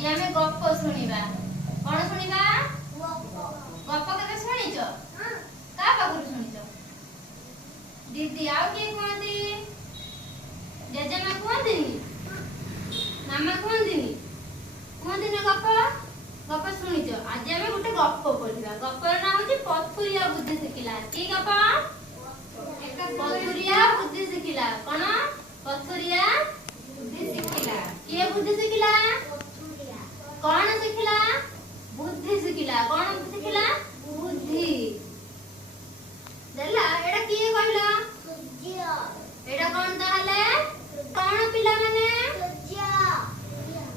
आज आमे गप सुनिबा कोन सुनिबा गप केते सुनिचो का पाखरु सुनिचो दीदी आउ के कहंती जेजेमा कहंतीनी मामा कहंतीनी ना गप सुनिचो आज आमे गोटे गप पढिबा गपर ना होची पथुरिया बुद्धि शिखिला की गप पथुरिया बुद्धि शिखिला कोन पथुरिया बुद्धि शिखिला के बुद्धि शिखिला कौन शिखिला बुद्धि शिखिला कौन शिखिला बुद्धि देला एडा किए कहला सुजिया एडा कौन ताहले कौन पिला माने सुजिया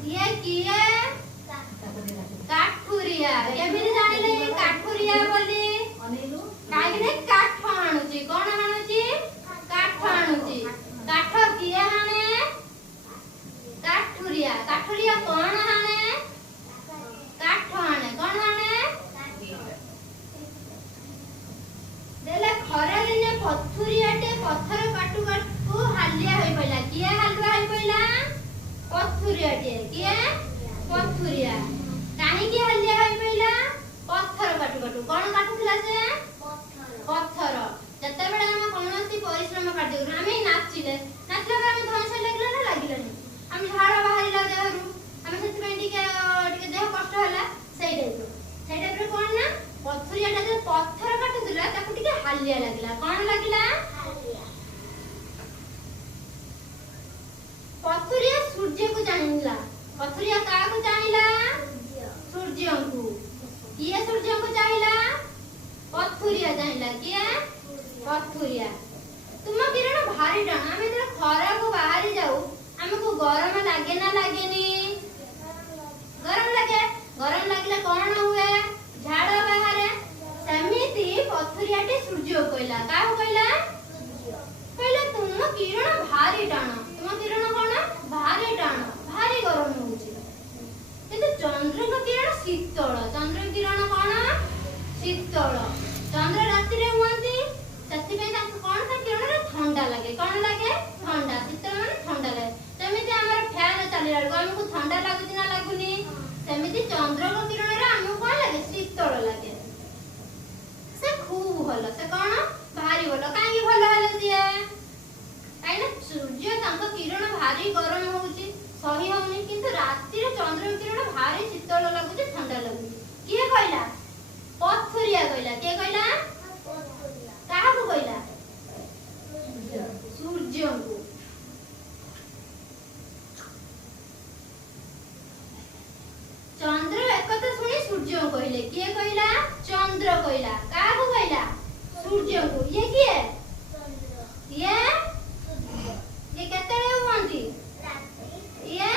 ये किए काठुरिया केमिति जानिले काठुरिया बोली अनेलु काइने काठ आनुची कौन आनुची काठ आनुची काठ किए हाने काठुरिया कौन हाने काठ हाने कौन हाने देला खरा दिने पथुरियाटे पत्थर काटू काटू हालिया होई पइला किए हालुआ होई पइला पथुरियाटे किए पथुरिया काहे की हालिया होई पइला पत्थर काटू काटू कौन काटुला से पत्थर जते बेला हम कोनोसी परिश्रम काटू हामी नाचिले नाचला हम धनसे लागला ना लागिलानी हम झाड़ा बाहरिला देहरु हम सेति पे टिके देह कष्ट होला सेई टाइप रो कोन ना पथुरियाटा जे पत्थर काटुला ताकू टिके हालिया लागला कोन लागिला हालिया पथुरिया सूर्य को जानिला पथुरिया का को जानिला सूर्य को किए सूर्य को जानिला पथुरिया जानिला किए पथुरिया तुम किरण भारी टाण हम इधर खरा को बाहरी जाऊ हमको गरम लागे ना लागेनी गरम लागले कौन हुए झाड़ बाहर समिति पथुरियाटे सूर्य कहला का कहला कहला तुम किरण भारी टाण तुम किरण कोन भारी टाण भारी गरम होउची किंतु चंद्र को किरण शीतल चंद्र किरण कोन शीतल चंद्र रात्रि रे हुंती सती पे ताको कोन ता किरण रे ठंडा लागे कोन लागे ठंडा शीतल माने ठंडा लागे सेमिति हमर फैन चली रहल हमको ठंडा लागुची ना लागुनी सेमिति चंद्र को किरण रे हमको कोन लागे शीतल लागे से खूब भलो से कोन भारी भलो काई भलो हले दिए काई ना सूर्य तांको किरण भारी गरम होउची सही होउनी किंतु रात्रि रे चंद्र किरण भारी शीतल लागुची ठंडा लागुची किए कहला पथुरिया कहला के कहला पथुरिया काहा को कहला सूर्य को चंद्र एकता सुनी सूर्य कहले किए कहला चंद्र कहला का को कहला सूर्य को ये किए चंद्र ये केतले हुंती रात्रि ये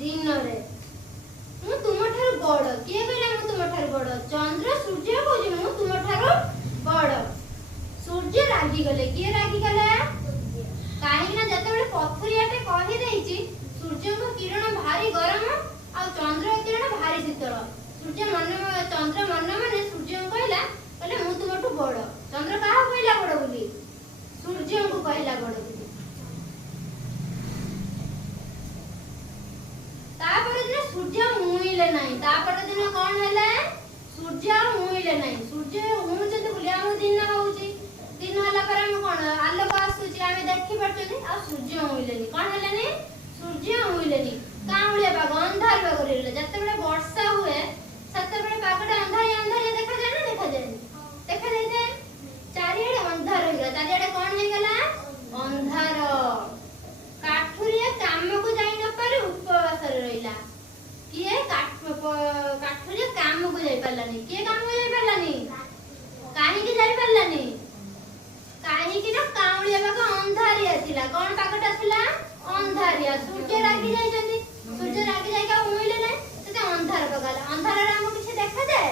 दिन रे मु तुम ठार बड़ किए कहला मु तुम ठार बड़ चंद्र सूर्य कहू मु तुम ठार बड़ सूर्य रागी गले किए रागी गले काहे ना जते बेले पथुरियाटे कहि देइची सूर्य को किरण भारी गरम आ चंद्र किरण भारी शीतल सूर्य मन चंद्र मन माने सूर्य कहला कहले मु तुमठु बड़ चंद्र काहा कहला बड़ बोली सूर्य को कहला बड़ बोली तापर दिन सूर्य मुइले नाही तापर दिन कोन हेले सूर्य मुइले नाही सूर्य मुइले बोली हम दिन होउची दिन होला पर हम कोन आलोक आसुची आमे देखि परछनी आ सूर्य मुइलेनी कोन हेलेनी सूर्य मुइलेनी काउले बाग अंधार बाग रेले जते बेले वर्षा हुए सते बेले बागटा अंधारिया देखा जाय ना देखा जाय चारियाडे अंधार हो गला चारियाडे कोन हो गला अंधार काठुरिया काम को जाई न पारे उपवास रे रहिला किए काठुरिया काम को जाई परलानी किए काम को जाई परलानी काहे की जाई परलानी काहे की ना काउलिया बाग अंधारिया थिला कोन बागटा थिला अंधारिया सूर्य रागी जाई जदी सूर्य रागी जाई का उइले नै ते अंधार बगाला अंधार रे हमको किछ देखा जाय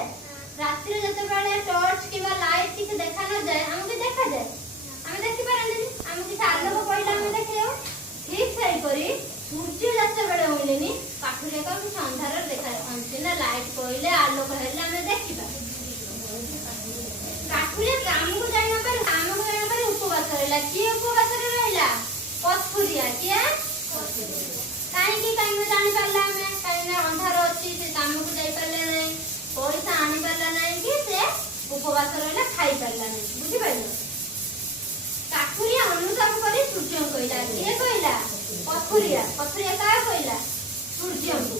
रात्रि रे जते बेले टॉर्च किबा लाइट किछ देखा न जाय हमके देखा जाय हम देखि पारनी हम किछ आलोक पइला हम देखियो ठीक सही करी सूर्य जते बेले उइले नी काठुरिया का किछ अंधार रे देखा अंजना लाइट पइले आलोक हेले हम देखिबा काठुरिया काम को जाई न पारे उपवास रहला की उपवास रहला पथुरिया किया काहे की काहे में जानि परला हमें ଅଛି ସେ କାମକୁ ଯାଇ ପାରିଲା ନାହିଁ, ପଇସା ଆଣି ପାରିଲା ନାହିଁ କି ସେ ଉପବାସ ରହିଲା ଖାଇ ପାରିଲା ନାହିଁ। ବୁଝିପାରିଲ? କାଠୁରିଆ ଅନୁତାପ କରି ସୂର୍ଯ୍ୟଙ୍କୁ କହିଲା। କିଏ କହିଲା? ପଥୁରିଆ। ପଥୁରିଆ କାହା କହିଲା? ସୂର୍ଯ୍ୟଙ୍କୁ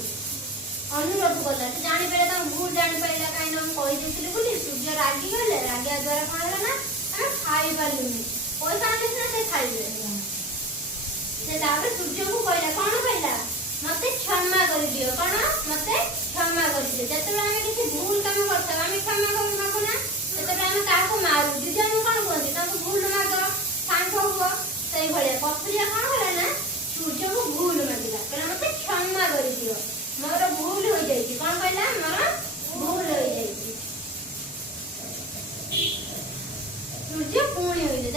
ଅନୁରୋଧ କଲା। ସେ ଜାଣିପାରିଲା, ତାଙ୍କୁ ଭୁଲ ଜାଣିପାରିଲା, କାହିଁକି ମୁଁ କହିଦେଇଥିଲି ବୋଲି। ସୂର୍ଯ୍ୟ ରାଗିଗଲେ, ରାଗିବା ଦ୍ୱାରା କଣ ହେଲା ନା ଆମେ ଖାଇପାରିଲୁନି, ପଇସା ଆଣିଲେ ସିନା ସେ ଖାଇବେ। ସେ ତାପରେ ସୂର୍ଯ୍ୟଙ୍କୁ କହିଲା, କଣ କହିଲା? ମତେ କ୍ଷମା କରିଦିଅ। କଣ? ମତେ କ୍ଷମା କରିଦିଅ। ଯେତେବେଳେ ଆମେ କିଛି ଭୁଲ କାମ କରିଥାଉ ଆମେ କ୍ଷମା ମାଗୁ ନା? ଯେତେବେଳେ ଆମେ କାହାକୁ ମାରୁ ଦିଦି ଆମେ କଣ କୁହନ୍ତି? ତାଙ୍କୁ ଭୁଲ ମାଗ, ସାଙ୍ଗ ହୁଅ। ସେଇଭଳିଆ ପଥୁରିଆ କଣ କଲା ନା ସୂର୍ଯ୍ୟଙ୍କୁ ଭୁଲ ମାଗିଲା, କହିଲା ମତେ କ୍ଷମା କରିଦିଅ, ମୋର ଭୁଲ ହୋଇଯାଇଛି। କଣ କହିଲା? ମୋର ଭୁଲ ହୋଇଯାଇଛି। ସୂର୍ଯ୍ୟ ପୁଣି ହୋଇଲେ।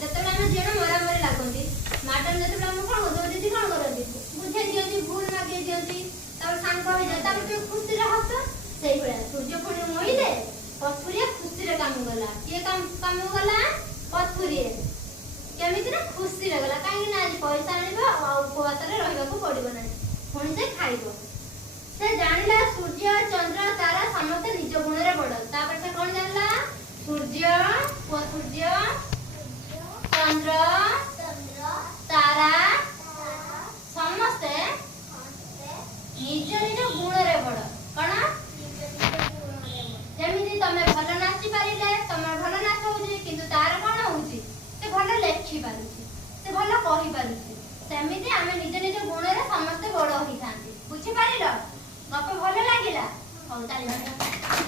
ଯେତେବେଳେ ଆମେ ଜଣେ ମରାମରି ଲାଗନ୍ତି, ମ୍ୟାଡାମ ଯେତେବେଳେ ଆମେ କଣ କରୁଛୁ, ଦିଦି କଣ କରନ୍ତି? ବୁଝେଇ ଦିଅନ୍ତି, ଭୁଲ ମାଗେଇ ଦିଅନ୍ତି, ତାପରେ ସାଙ୍ଗ ହେଇଯାଏ, ତାପରେ ଟିକେ ଖୁସିରେ ହସ। ସେଇଭଳିଆ ସୂର୍ଯ୍ୟ ପୁଣି ମୋଇଲେ, ପଥୁରିଆ ଖୁସିରେ କାମ ଗଲା। କିଏ କାମ ଗଲା? ପଥୁରିଆ। କେମିତି ନା ଖୁସିରେ ଗଲା, କାହିଁକି ନା ଆଜି ପଇସା ଆଣିବ ଆଉ ଉପବାସରେ ରହିବାକୁ ପଡିବ ନାହିଁ, ପୁଣି ସେ ଖାଇବ। ସେ ଜାଣିଲା ସୂର୍ଯ୍ୟ, ଚନ୍ଦ୍ର, ତାରା ସମସ୍ତେ ନିଜ ଗୁଣରେ ବଡ। ତାପରେ ସେ କଣ ଜାଣିଲା? ସୂର୍ଯ୍ୟ, ଚନ୍ଦ୍ର, ତାରା ସମସ୍ତେ ନିଜ ନିଜ ଗୁଣରେ ବଡ। କଣ? ଯେମିତି ତମେ ଭଲ ନାଚି ପାରିଲେ, ତମର ଭଲ ନାଚ ହଉଛି, କିନ୍ତୁ ତାର କଣ ହଉଛି? ସେ ଭଲ ଲେଖି ପାରୁଛି, ସେ ଭଲ କହି ପାରୁଛି। ସେମିତି ଆମେ ନିଜ ନିଜ ଗୁଣରେ ସମସ୍ତେ ବଡ ହେଇଥାନ୍ତି। ବୁଝିପାରିଲ? ଗପ ଭଲ ଲାଗିଲା? ହଉ ଚାଲିବା।